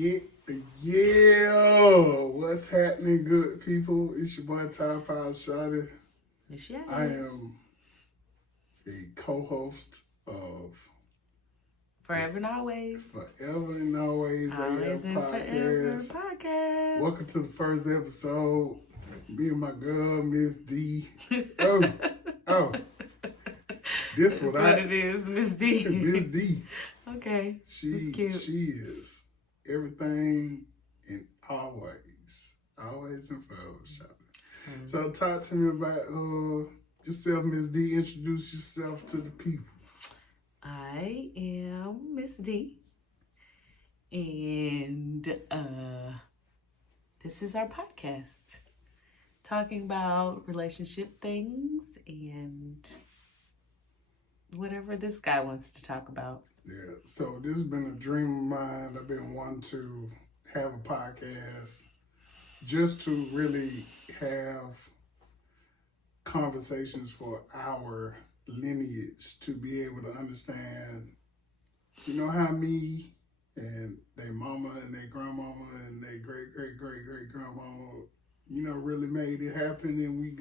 Yeah, what's happening, good people? It's your boy Ty Power Shotty. Yes, yeah. I am a co-host of Forever and always. Forever and Always Always AF and forever Podcast. podcast. Welcome to the first episode. Me and my girl, Miss D. Oh, this That's what it is, Miss D. Miss D. Okay. She is everything and always and forever. So talk to me about yourself, Miss D. Introduce yourself to the people. I am Miss D. And this is our podcast. Talking about relationship things and whatever this guy wants to talk about. Yeah, so this has been a dream of mine. I've been wanting to have a podcast just to really have conversations for our lineage to be able to understand, how me and their mama and their grandmama and their great-great-great-great-grandmama, really made it happen. And we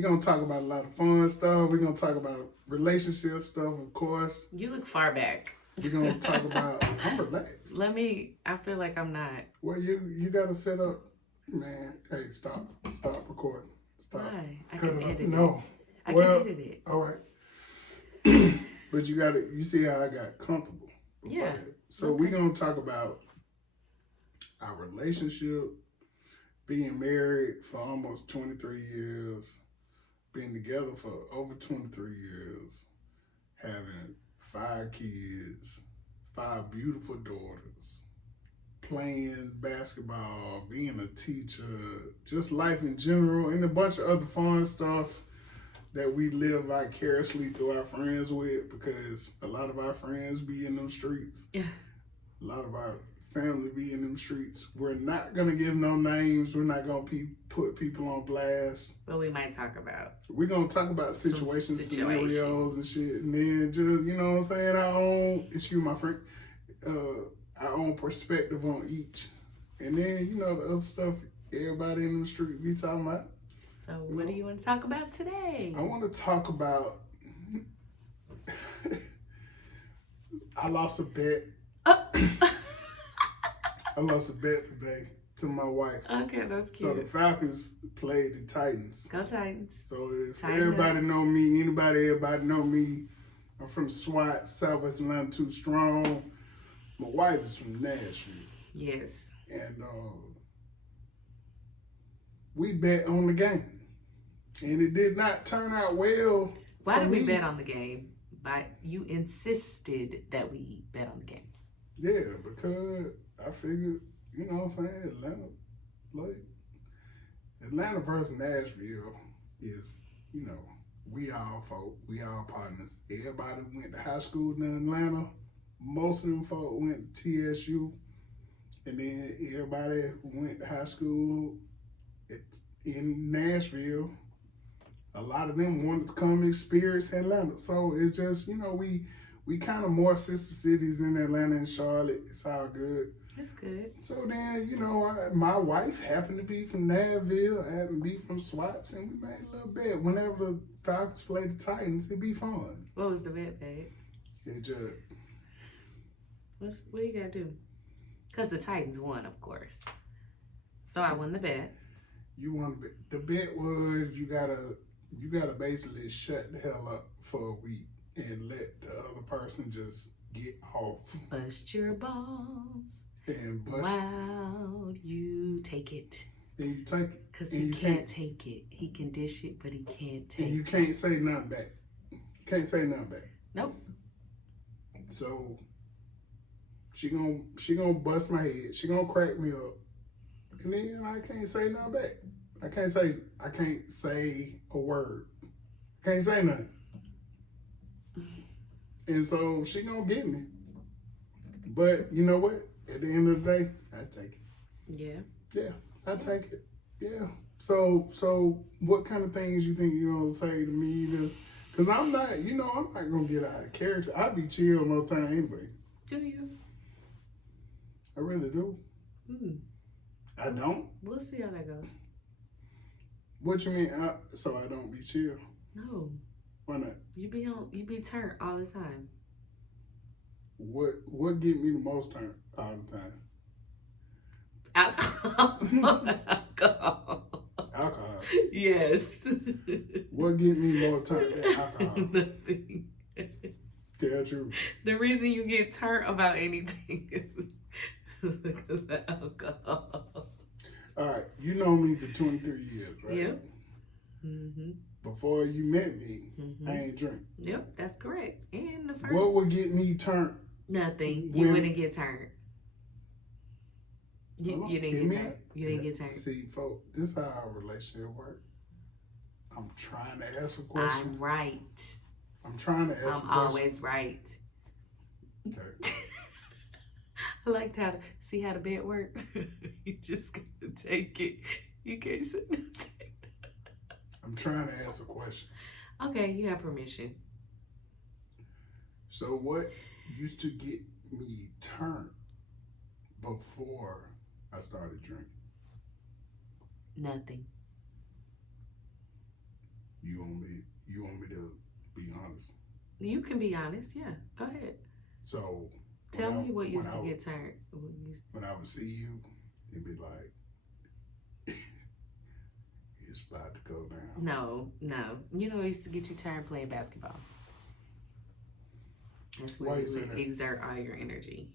gonna talk about a lot of fun stuff. We're gonna talk about relationship stuff, of course. You look far back. We're gonna talk about I'm relaxed. I feel like I'm not. Well, you gotta set up, man. Hey, stop recording. Stop. Why? I Cut can it up. edit it. No. I can edit it. All right. But you see how I got comfortable. Yeah. That. So we're gonna talk about our relationship, being married for almost 23 years, being together for over 23 years, having 5 kids, 5 beautiful daughters, playing basketball, being a teacher, just life in general, and a bunch of other fun stuff that we live vicariously through our friends with, because a lot of our friends be in them streets. Yeah. A lot of our family be in them streets. We're not going to give no names. We're not going to put people on blast. But we might talk about. We're going to talk about situations, scenarios and shit. And then just, our own, excuse my friend, our own perspective on each. And then, the other stuff everybody in the street be talking about. So what do you want to talk about today? I want to talk about, I lost a bet. I lost a bet today to my wife. Okay, that's cute. So the Falcons played the Titans. Go Titans. So if everybody know me, everybody know me. I'm from the SWAT, Southwest Atlanta, too strong. My wife is from Nashville. Yes. And we bet on the game. And it did not turn out well. Why did we bet on the game? You insisted that we bet on the game. Yeah, because I figured, Atlanta versus Nashville is, we all folk, we all partners. Everybody went to high school in Atlanta. Most of them folk went to TSU. And then everybody went to high school in Nashville. A lot of them wanted to come experience Atlanta. So it's just, we kind of more sister cities in Atlanta and Charlotte. It's all good. It's good. So then, my wife happened to be from Nashville. I happened to be from SWATs, and we made a little bet. Whenever the Falcons play the Titans, it'd be fun. What was the bet, babe? It just... What do you got to do? Because the Titans won, of course. So I won the bet. You won the bet. The bet was you gotta basically shut the hell up for a week and let the other person just get off. Bust your balls. And bust. Wow, you take it. And you take it. Because he can't take it. He can dish it, but he can't take it. And you can't say nothing back. You can't say nothing back. Nope. So she gonna bust my head. She gonna crack me up. And then I can't say nothing back. I can't say a word. Can't say nothing. And so she gonna get me. But you know what? At the end of the day, I take it. Yeah. Yeah, I take it. Yeah. So what kind of things you think you're gonna say to me? Because I'm not gonna get out of character. I be chill most time anyway. Do you? I really do. Mm. I don't. We'll see how that goes. What you mean? So I don't be chill? No, Why not? you be turned all the time. What get me the most turned all the time? Alcohol. Alcohol. Alcohol. Yes. What get me more turned than alcohol? Nothing. Tell the truth. The reason you get turned about anything is because of alcohol. All right, you know me for 23 years, right? Yep. Mm-hmm. Before you met me, Mm-hmm. I ain't drink. Yep, that's correct. And the first What would get me turned? nothing. When- You wouldn't get turned. Hold on, You hear didn't me get turned. out? You didn't get turned. See, folks, this is how our relationship works. I'm trying to ask a question. I'm right. I'm trying to ask a I'm question. always right. Okay. I liked how to see how the bed work. You just gotta take it. You can't say nothing. I'm trying to ask a question. Okay, you have permission. So what used to get me turned before I started drinking? Nothing. You want me to be honest? You can be honest. Yeah, go ahead. So Tell when me what used to when get turned. when I would see you, it'd be like, it's about to go down. No. You know, it used to get you turned playing basketball. That's Why where you you say would that? exert all your energy.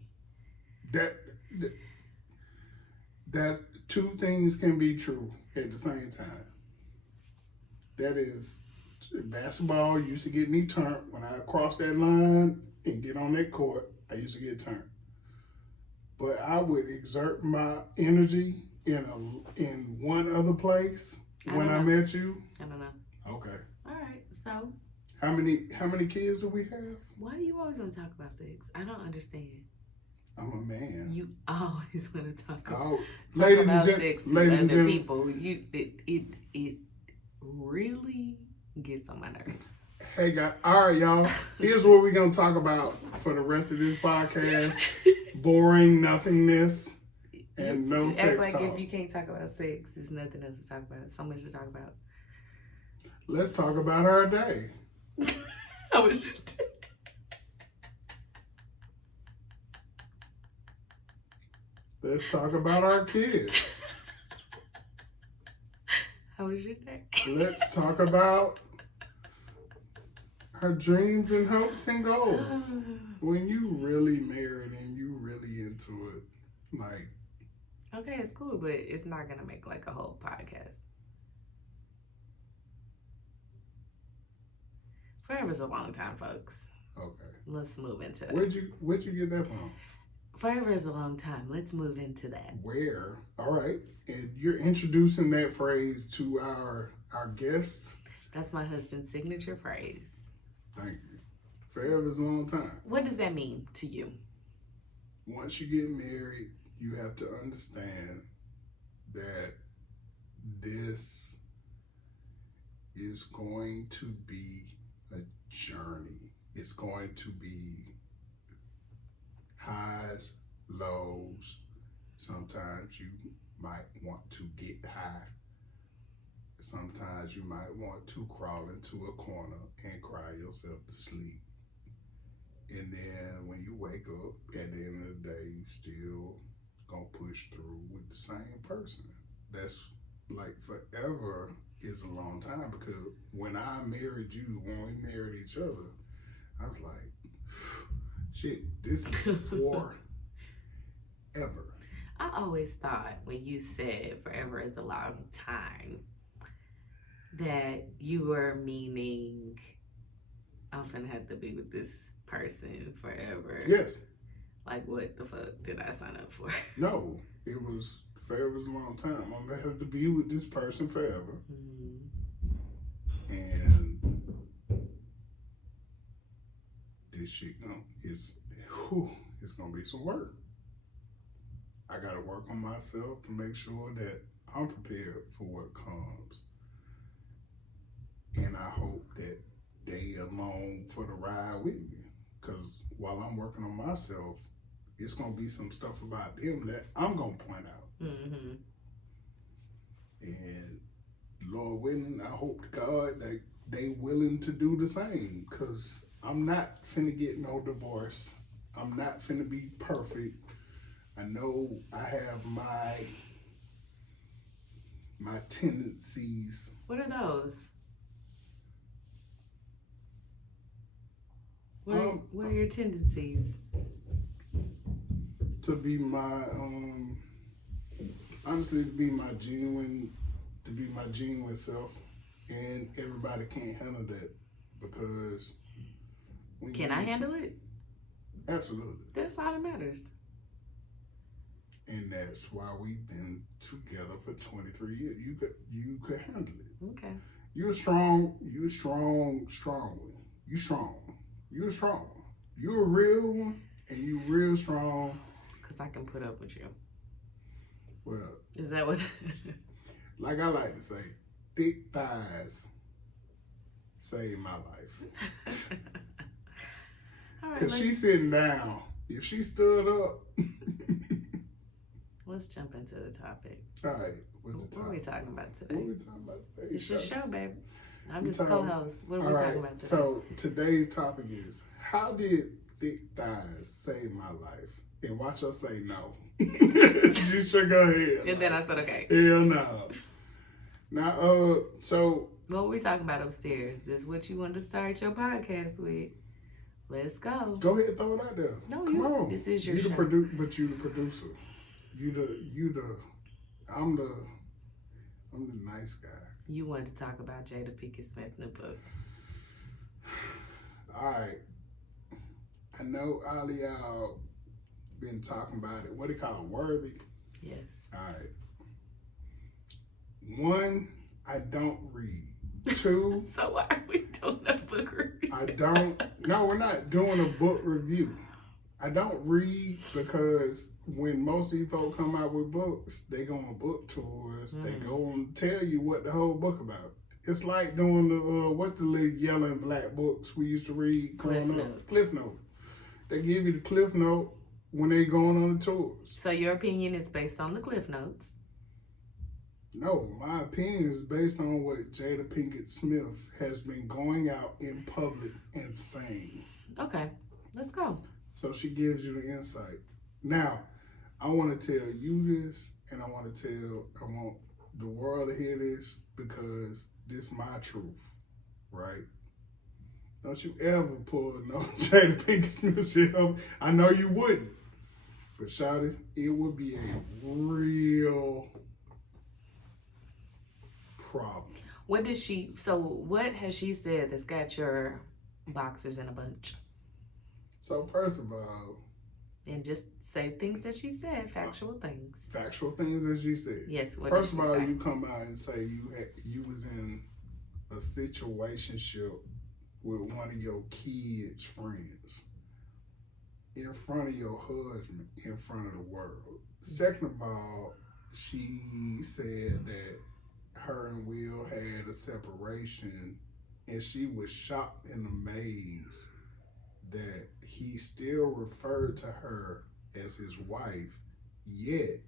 That's two things can be true at the same time. That is, basketball used to get me turned. When I cross that line and get on that court, I used to get turned. But I would exert my energy in one other place when I met you. I don't know. Okay. All right. So, How many kids do we have? why do you always want to talk about sex? I don't understand. I'm a man. You always want to talk about, Oh, talk ladies about and sex to ladies and other gentlemen, people. It really gets on my nerves. hey guys, all right, y'all. Here's what we're gonna talk about for the rest of this podcast: boring nothingness and no You sex act like talk. if you can't talk about sex, there's nothing else to talk about. So much to talk about. Let's talk about our day. How was your day? Let's talk about our kids. How was your day? Let's talk about our dreams and hopes and goals. When you really married and you really into it, like, Okay, it's cool, but it's not gonna make like a whole podcast. Forever's a long time, folks. okay. Let's move into that. Where'd you get that from? Forever is a long time. Let's move into that. Where? All right. And you're introducing that phrase to our guests. That's my husband's signature phrase. Thank you. Forever is a long time. What does that mean to you? Once you get married, you have to understand that this is going to be a journey. It's going to be highs, lows. Sometimes you might want to get high. Sometimes you might want to crawl into a corner and cry yourself to sleep. And then when you wake up at the end of the day, you still gonna push through with the same person. That's like forever is a long time, because when I married you, when we married each other, I was like, shit, this is forever. I always thought when you said forever is a long time that you were meaning I'm gonna have to be with this person forever. Yes. Like, what the fuck did I sign up for? No, it was forever's a long time. I'm gonna have to be with this person forever. And this shit, it's gonna be some work. I gotta work on myself to make sure that I'm prepared for what comes. And I hope that they along for the ride with me. Because while I'm working on myself, it's gonna be some stuff about them that I'm gonna point out. Mm-hmm. And Lord willing, I hope to God that they willing to do the same. Cause I'm not finna get no divorce. I'm not finna be perfect. I know I have my tendencies. What are those? What are your tendencies? To be my honestly to be my genuine self, and everybody can't handle that because Can I handle it? Absolutely. That's all that matters. And that's why we've been together for 23 years. You could handle it. Okay. You're strong. You're strong. You're a real one, and you real strong. Because I can put up with you. Well, is that what? Like I like to say, thick thighs saved my life. Because she's sitting down. If she stood up. Let's jump into the topic. All right. What are we talking about today? What are we talking about today? It's your show, baby. I'm just co-host. What are we talking about today? So today's topic is, how did thick thighs save my life? And watch us say no. You should go ahead. And then I said, okay. Hell no. Now, so. What were we talking about upstairs? This is what you wanted to start your podcast with. Let's go. Go ahead, throw it out there. No, Come on. This is your show. But you the producer. I'm the nice guy. You wanted to talk about Jada Pinkett Smith new book. All right. I know all y'all been talking about it. What do you call it? Worthy? Yes. All right. One, I don't read. Two. So why are we doing a book review? No, we're not doing a book review. I don't read because when most of you folks come out with books, they go on book tours. They go and tell you what the whole book about. It's like doing the, what's the little yellow and black books we used to read growing up? Cliff Note. They give you the Cliff Note when they going on the tours. So your opinion is based on the Cliff Notes? No, my opinion is based on what Jada Pinkett Smith has been going out in public and saying. Okay, let's go. So she gives you the insight. Now, I want to tell you this, and I want the world to hear this because this is my truth, right? Don't you ever pull no Jada Pinkett Smith shit up. I know you wouldn't. But shawty, it would be a real problem. What has she said that's got your boxers in a bunch? So first of all, and just say things that she said, factual things. Factual things as you said. Yes. First of all, you come out and say you was in a situationship with one of your kids' friends in front of your husband, in front of the world. Second of all, she said that her and Will had a separation, and she was shocked and amazed that he still referred to her as his wife, yet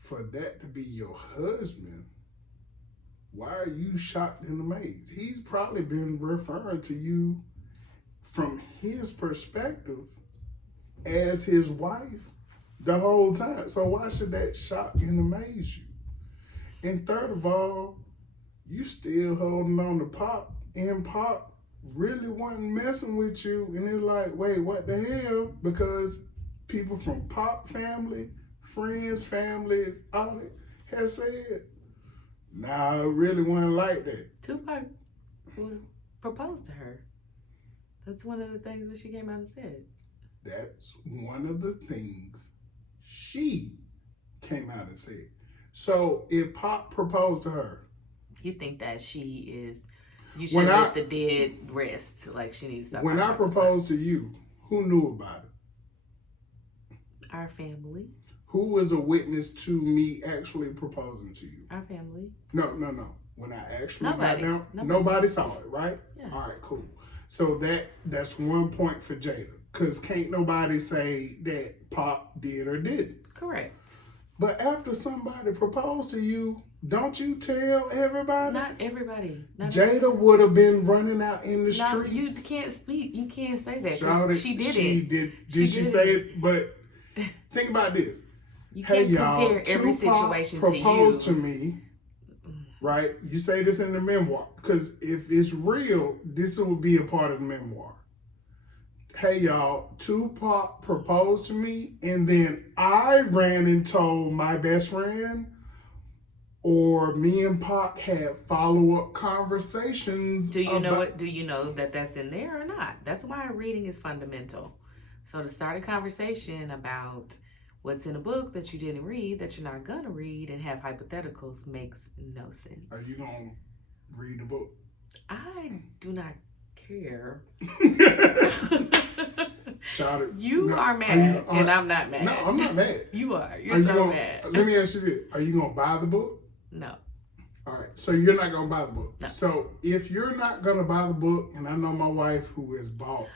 for that to be your husband, why are you shocked and amazed? He's probably been referring to you from his perspective as his wife the whole time. So why should that shock and amaze you? And third of all, you still holding on to Pop, and Pop really wasn't messing with you. And it's like, wait, what the hell? Because people from Pop family, friends, families, all that has said, nah, it really wasn't like that. Tupac was proposed to her. That's one of the things that she came out and said. That's one of the things she came out and said. So if Pop proposed to her, you think that you should let the dead rest, like she needs to. When I proposed to you, who knew about it? Our family. Who was a witness to me actually proposing to you? Our family. No. When I actually got down, nobody saw it, right? Yeah. All right, cool. So that's one point for Jada. Because can't nobody say that Pop did or didn't. Correct. But after somebody proposed to you, don't you tell everybody? Not everybody. Jada would have been running out in the No, streets. you can't speak. You can't say that. Shouted, She did she it. Did She she did say it. it? But think about this. You Hey can't y'all, compare every Tupac situation to you. proposed to me, right? You say this in the memoir. Because if it's real, this will be a part of the memoir. Hey y'all, Tupac proposed to me, and then I ran and told my best friend, or me and Pac had follow-up conversations. Do you know it? Do you know that that's in there or not? That's why reading is fundamental. So to start a conversation about what's in a book that you didn't read, that you're not gonna read, and have hypotheticals makes no sense. Are you gonna read the book? I do not care. Shout it. You No, are mad, are you- and I'm not mad. No, I'm not mad. You are. Are You're you so gonna, mad. Let me ask you this. Are you going to buy the book? No. All right. So you're not going to buy the book. No. So if you're not going to buy the book, and I know my wife who has bought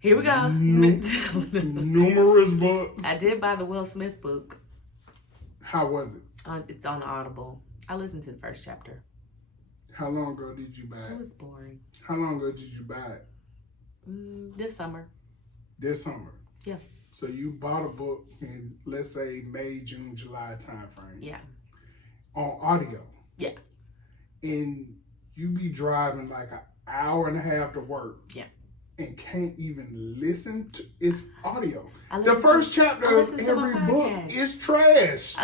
Here we go. numerous books. I did buy the Will Smith book. How was it? It's on Audible. I listened to the first chapter. How long ago did you buy It it? was boring. How long ago did you buy it? This summer. This summer. Yeah. So you bought a book in, let's say, May, June, July timeframe. Yeah. On audio. Yeah. And you be driving like an hour and a half to work. Yeah. And can't even listen to it's audio. I The listened first to- chapter I of listened to my every book podcast. is trash.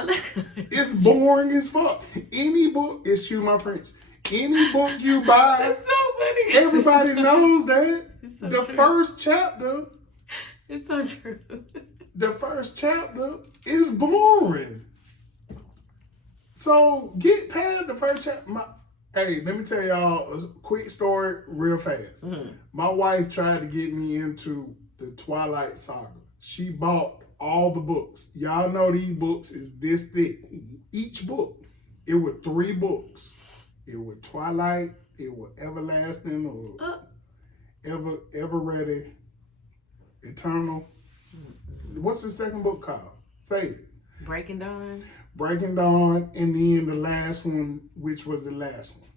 It's boring as fuck. Any book, excuse my French, any book you buy, That's so funny. everybody knows that. It's so The true. first chapter, It's so true. the first chapter is boring. So get past the first chapter. Hey, let me tell y'all a quick story real fast. My wife tried to get me into the Twilight Saga. She bought all the books. Y'all know these books is this thick. Each book, it was 3 books. It was Twilight, it was Everlasting, or Ever Ready, Eternal. What's the second book called? Say it. Breaking Dawn. Breaking Dawn, and then the last one, which was the last one.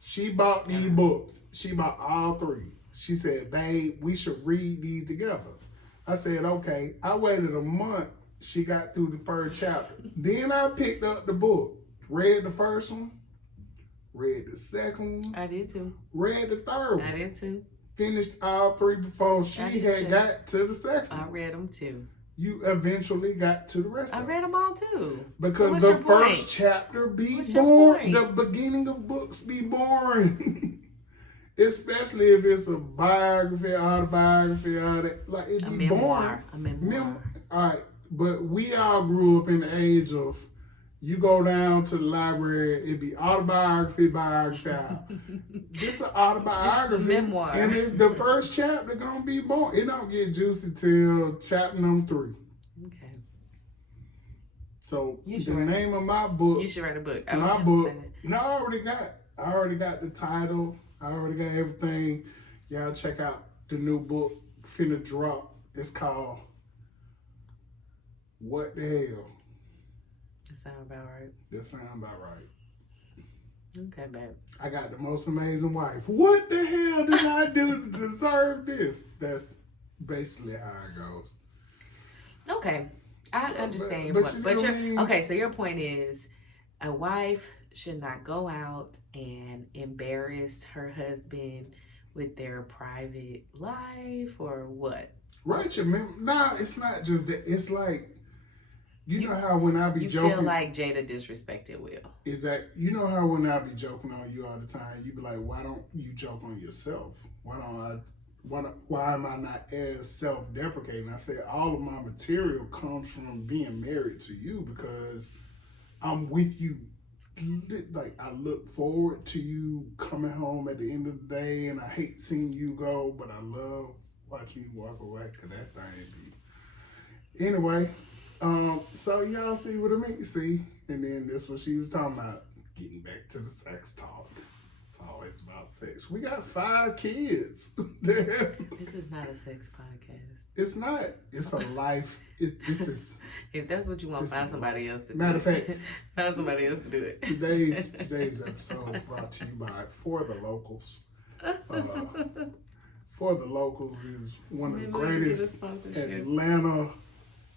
She bought these books. She bought all 3. She said, babe, we should read these together. I said, okay. I waited a month. She got through the first chapter. Then I picked up the book, read the first one, read the second one, I did too. read the third one. I did too. Finished all 3 before she I did had too. got to the second I one. read them too. You eventually got to the rest I of read them. them all too. Because what's the your point? first chapter be What's your boring. point? The beginning of books be boring. Especially if it's a biography, autobiography, all that. Like, it A be boring. memoir. A memoir. All right. But we all grew up in the age of, you go down to the library, it be autobiography, biography. This is an autobiography. This is a memoir. And the first chapter gonna be boring. It don't get juicy till chapter number 3. Okay. So You the should write- name of my book, You should write a book. I was my gonna book. say. No, I already got the title. I already got everything. Y'all check out the new book finna drop. It's called What the Hell? That sounds about right. That sound about right. Okay, babe. I got the most amazing wife. What the hell did I do to deserve this? That's basically how it goes. Okay. I understand your but point. you But see what your I mean? okay, so your point is a wife should not go out and embarrass her husband with their private life or what? Right, nah, it's not just that. It's like, you know how when I be You joking, feel like Jada disrespected Will. is that, you know how when I be joking on you all the time, you be like, why don't you joke on yourself? Why am I not as self-deprecating? I said all of my material comes from being married to you because I'm with you. Like, I look forward to you coming home at the end of the day, and I hate seeing you go, but I love watching you walk away, because that thing be... Anyway, so y'all see what I mean? See? And then that's what she was talking about, getting back to the sex talk. So always about sex. We got 5 kids. This is not a sex podcast. It's not. It's a life. This is. If that's what you want, find somebody else to do Matter of it. fact, Find somebody else to do it. Today's episode is brought to you by For the Locals. For the Locals is one of the greatest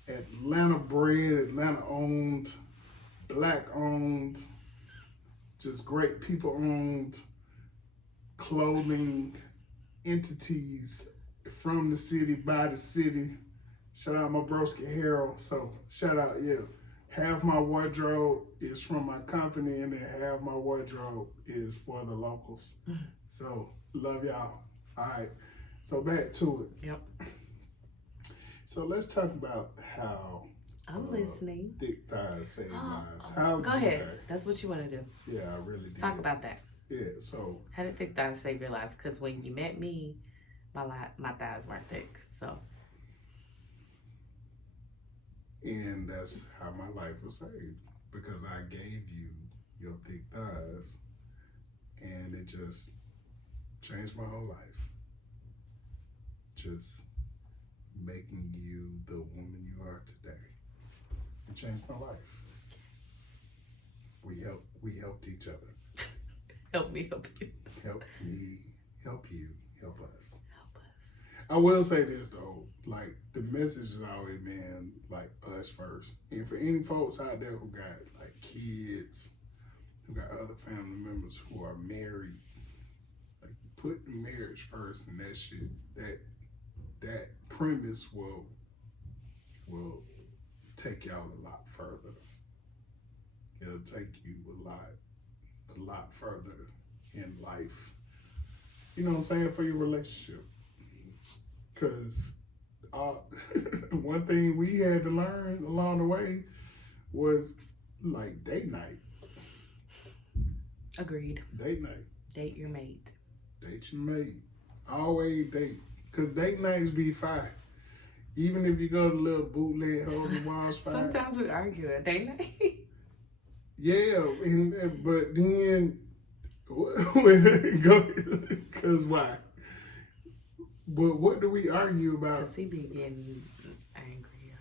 Atlanta bred, Atlanta owned, Black owned, just great people owned clothing entities from the city, by the city. Shout out my broski Harold. So shout out, yeah. Half my wardrobe is from my company, and then half my wardrobe is for the locals. So love y'all. All right. So back to it. Yep. So let's talk about how I'm listening. thick thighs save lives. How Go ahead. That's what you want to do. Yeah, I really do. Talk about that. Yeah. So How did thick thighs save your lives? Because when you met me, my thighs weren't thick. So. and that's how my life was saved, because I gave you your thick thighs, and it just changed my whole life. Just making you the woman you are today. It changed my life. We helped each other. Help me help you. Help me, help you, help us. Help us. I will say this though, like the message has always been like us first. And for any folks out there who got like kids, who got other family members who are married, like put the marriage first, and that shit, that premise will take y'all a lot further. It'll take you a lot further in life. You know what I'm saying, for your relationship. Because one thing we had to learn along the way was like date night. Agreed. Date night. Date your mate. Date your mate. Always date. Because date nights be fine. Even if you go to a little bootleg hole in the walls, fine. Sometimes we argue at date night. Yeah, but then go, because why? But what do we argue about? Because he be getting angry.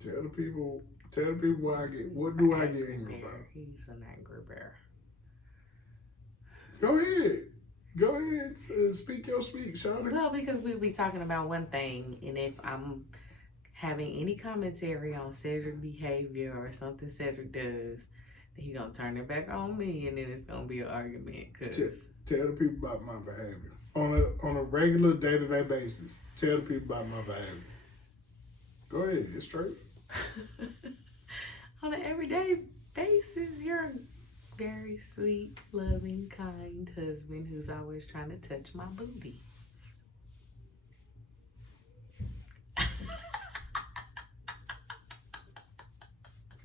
Tell the people what I get. What do I get angry about? He's an angry bear. Go ahead. Speak your speak, Shawty. Well, because we'll be talking about one thing, and if I'm having any commentary on Cedric behavior or something Cedric does, then he gonna turn it back on me, and then it's gonna be an argument. Cause tell the people about my behavior on a regular day-to-day basis. Tell the people about my behavior. Go ahead, it's straight. On an everyday basis, you're a very sweet, loving, kind husband who's always trying to touch my booty.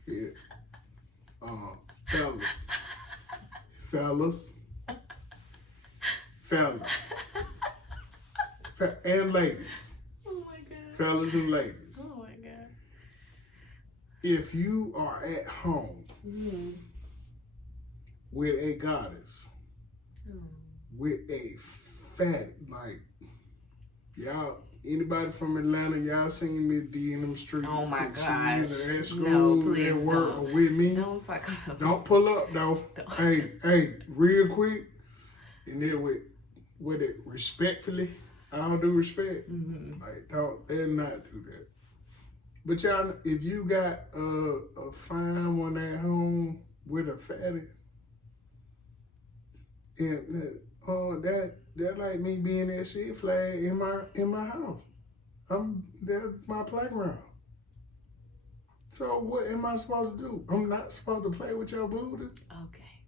Yeah. Fellas. And ladies. Oh my God. Fellas and ladies. Oh my God. If you are at home with a goddess, with a fatty, like, y'all, anybody from Atlanta, y'all seen me in them streets? Oh my and gosh. She either at school, No, please at work, don't. or with me. Don't talk about Don't pull up though. Hey, real quick, and then with it respectfully, all due respect, like let's not do that. But y'all, if you got a fine one at home with a fatty, and that like me being at Six Flags in my house. That's my playground. So what am I supposed to do? I'm not supposed to play with your booty. Okay.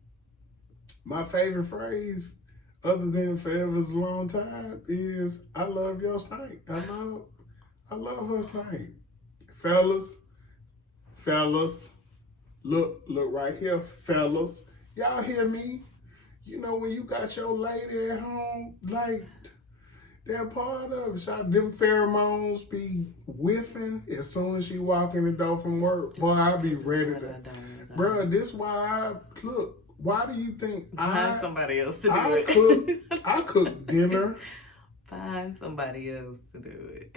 My favorite phrase, other than forever's a long time, is I love your stank. I love her stank. Fellas, look right here, fellas. Y'all hear me? You know, when you got your lady at home, like, that part of it. So them pheromones be whiffing as soon as she walk in the door from work. Boy, I be ready to. Bruh, this why Why do you think Find somebody else to do I it. I cook dinner Find somebody else to do it.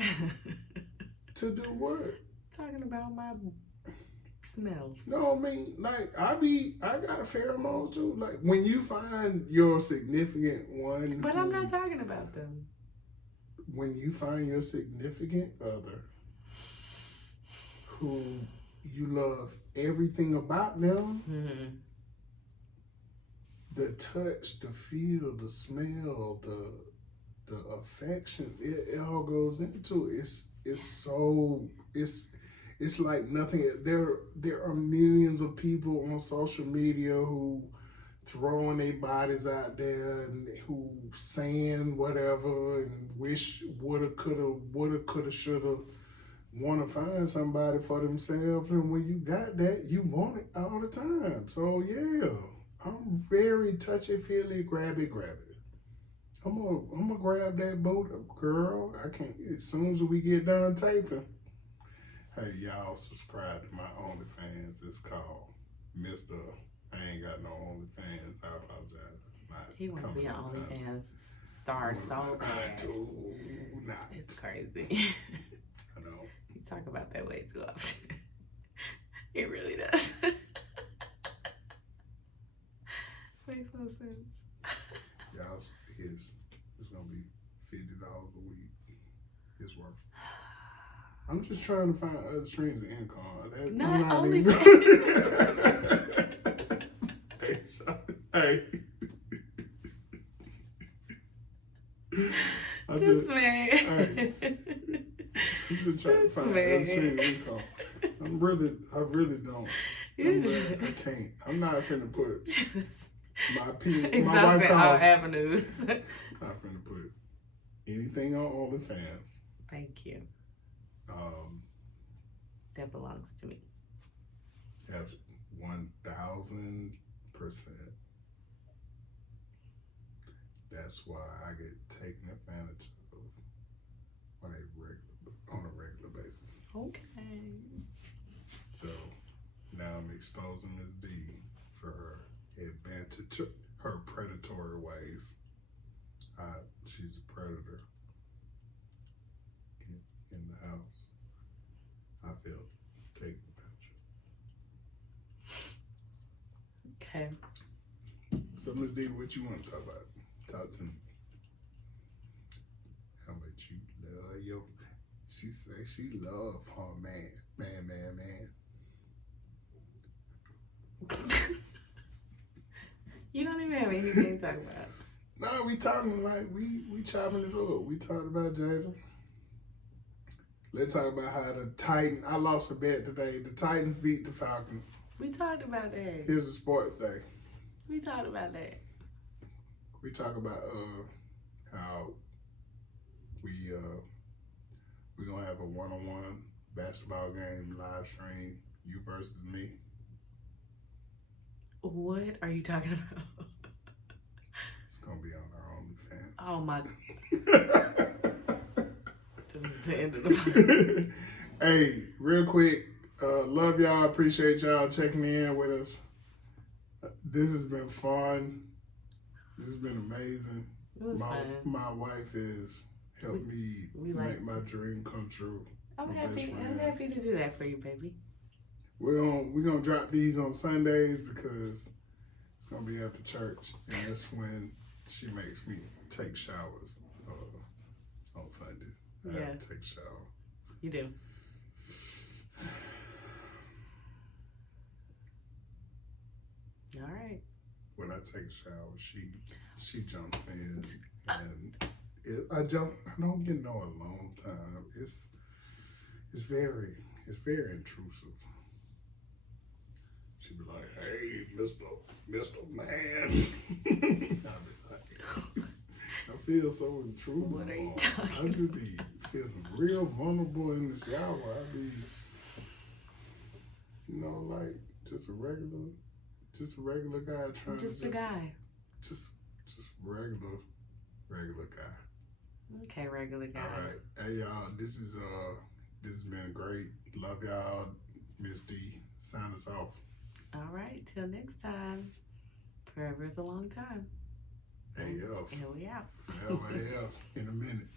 to do what? Talking about my smells. No, I mean, like, I got pheromones too. Like, when you find your significant one. But I'm not talking about them. When you find your significant other who you love everything about them, Mm-hmm. the touch, the feel, the smell, the affection, it all goes into it. It's like nothing. There are millions of people on social media who throwing their bodies out there and who saying whatever and wish woulda coulda shoulda, want to find somebody for themselves, and when you got that, you want it all the time. So yeah, I'm very touchy feely, grab it. I'm gonna grab that boat, girl. I can't. As soon as we get done taping, hey, y'all subscribe to my OnlyFans. It's called Mr. I ain't got no OnlyFans. I apologize. He want to be an OnlyFans star so bad. It's crazy. I know. You talk about that way too often. It really does. Makes no sense. Y'all, it's gonna be $50 a week. It's worth it. I'm just trying to find other streams of income. Not only Hey. This man. Hey. I'm just trying to find other streams of income. I really don't. I can't. I'm not finna put my people. Exhausting all avenues. I'm not finna put anything on OnlyFans. Thank you. That belongs to me. That's 1,000%. That's why I get taken advantage of on a regular basis. Okay. So now I'm exposing Ms. D for her advantage, her predatory ways. She's a predator in the house. I feel taken advantage. Okay. So Ms. D, what you want to talk about? Talk to me. How much you love your? She say she love her man. You don't even have anything to talk about. No, we talking like we chopping it up. We talked about Jada. Let's talk about how the Titans. I lost a bet today. The Titans beat the Falcons. We talked about that. Here's a sports day. We talked about that. We talk about how we gonna have a one-on-one basketball game live stream. You versus me. What are you talking about? It's gonna be on our OnlyFans. Oh my. This is the end of the podcast. Hey, real quick, love y'all. Appreciate y'all checking in with us. This has been fun. This has been amazing. It was fun. My wife has helped me make my dream come true. I'm happy to do that for you, baby. We're gonna drop these on Sundays because it's gonna be after church, and that's when she makes me take showers on Sundays. I have to take a shower. You do. All right. When I take a shower, she jumps in, and I don't get no alone time. It's very intrusive. She'd be like, "Hey, Mr. Man." I'd be like, I feel so intrusive. What are you talking I just be feeling real vulnerable in the shower. I be, like just a regular guy trying just to a guy. Just regular guy. Okay, regular guy. All right. Hey y'all, this has been great. Love y'all. Miss D, sign us off. All right, till next time. Forever is a long time. AF. And we out. Forever AF in a minute.